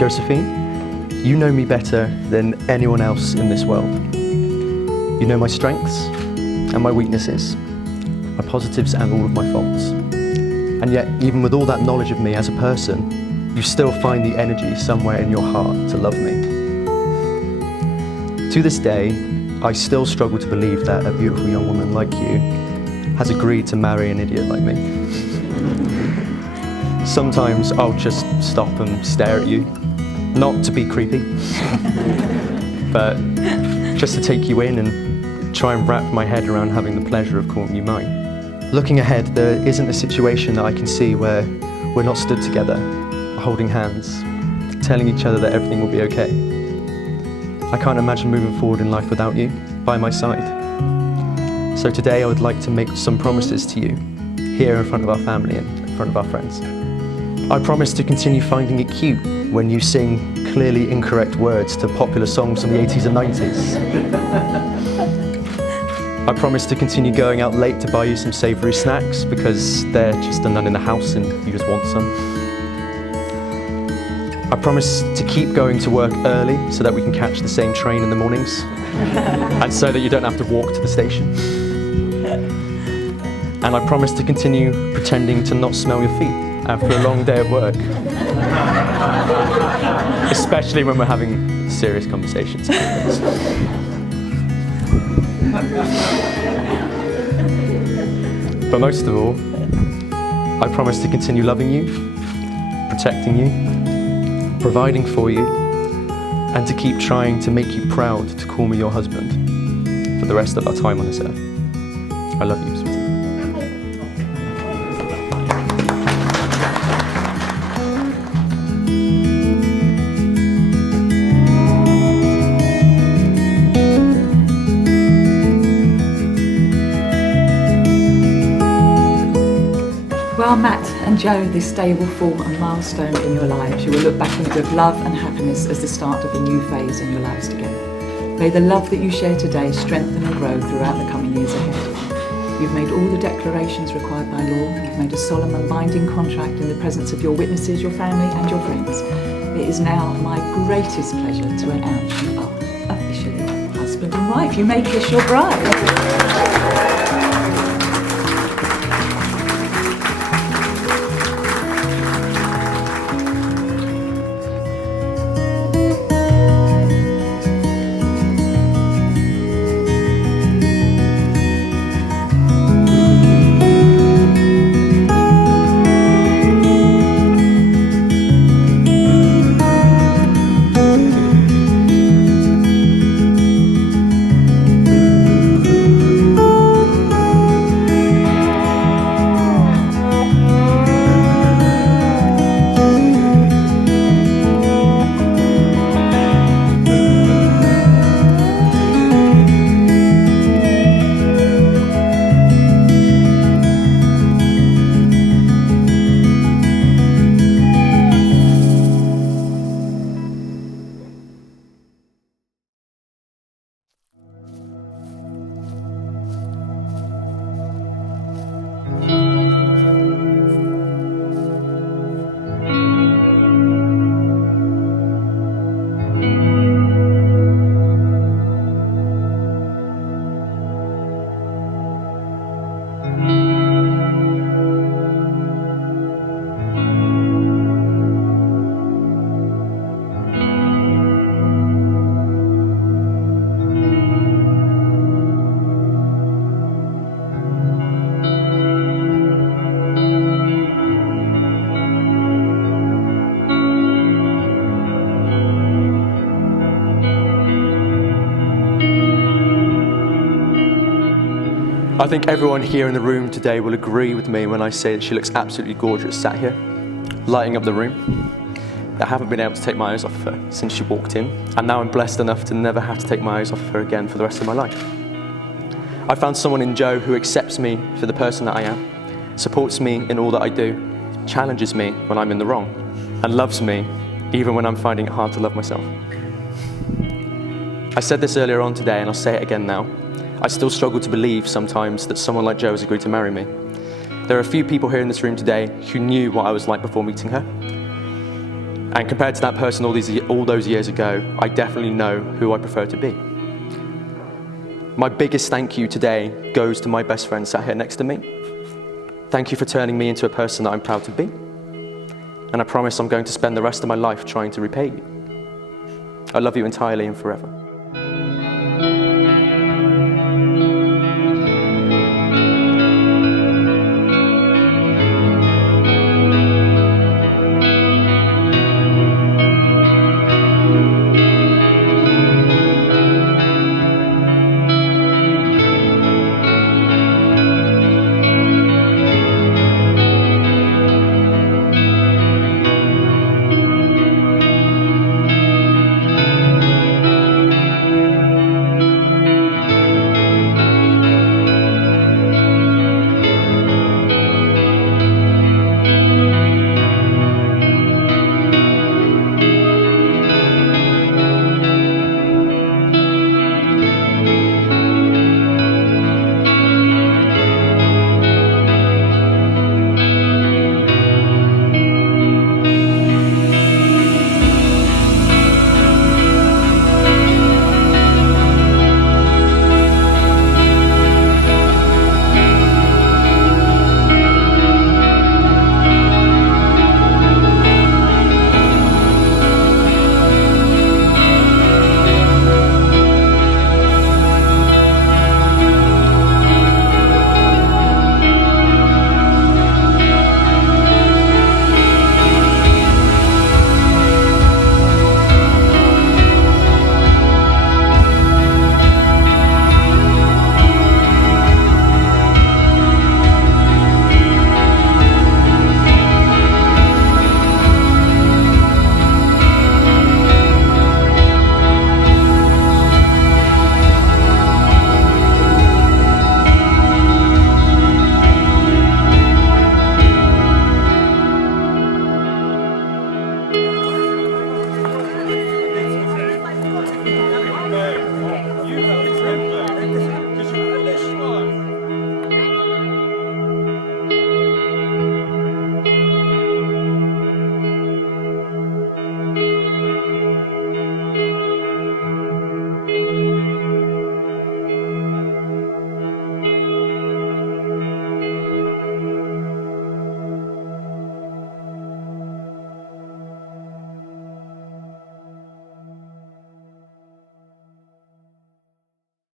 Josephine, you know me better than anyone else in this world. You know my strengths and my weaknesses, my positives and all of my faults. And yet, even with all that knowledge of me as a person, you still find the energy somewhere in your heart to love me. To this day, I still struggle to believe that a beautiful young woman like you has agreed to marry an idiot like me. Sometimes I'll just stop and stare at you, not to be creepy, but just to take you in and try and wrap my head around having the pleasure of calling you mine. Looking ahead, there isn't a situation that I can see where we're not stood together, holding hands, telling each other that everything will be okay. I can't imagine moving forward in life without you, by my side. So today I would like to make some promises to you, here in front of our family and in front of our friends. I promise to continue finding it cute when you sing clearly incorrect words to popular songs from the 80s and 90s. I promise to continue going out late to buy you some savoury snacks because there just are none in the house and you just want some. I promise to keep going to work early so that we can catch the same train in the mornings and so that you don't have to walk to the station. And I promise to continue pretending to not smell your feet after a long day at work. Especially when we're having serious conversations. But most of all, I promise to continue loving you, protecting you, providing for you, and to keep trying to make you proud to call me your husband for the rest of our time on this earth. I love you, sweetie. Well, Matt and Joe, this day will form a milestone in your lives. You will look back on it with love and happiness as the start of a new phase in your lives together. May the love that you share today strengthen and grow throughout the coming years ahead. You've made all the declarations required by law. You've made a solemn and binding contract in the presence of your witnesses, your family and your friends. It is now my greatest pleasure to announce you are officially husband and wife. You may kiss your bride. I think everyone here in the room today will agree with me when I say that she looks absolutely gorgeous sat here, lighting up the room. I haven't been able to take my eyes off of her since she walked in, and now I'm blessed enough to never have to take my eyes off of her again for the rest of my life. I found someone in Jo who accepts me for the person that I am, supports me in all that I do, challenges me when I'm in the wrong, and loves me even when I'm finding it hard to love myself. I said this earlier on today and I'll say it again now. I still struggle to believe sometimes that someone like Jo has agreed to marry me. There are a few people here in this room today who knew what I was like before meeting her. And compared to that person all those years ago, I definitely know who I prefer to be. My biggest thank you today goes to my best friend sat here next to me. Thank you for turning me into a person that I'm proud to be. And I promise I'm going to spend the rest of my life trying to repay you. I love you entirely and forever.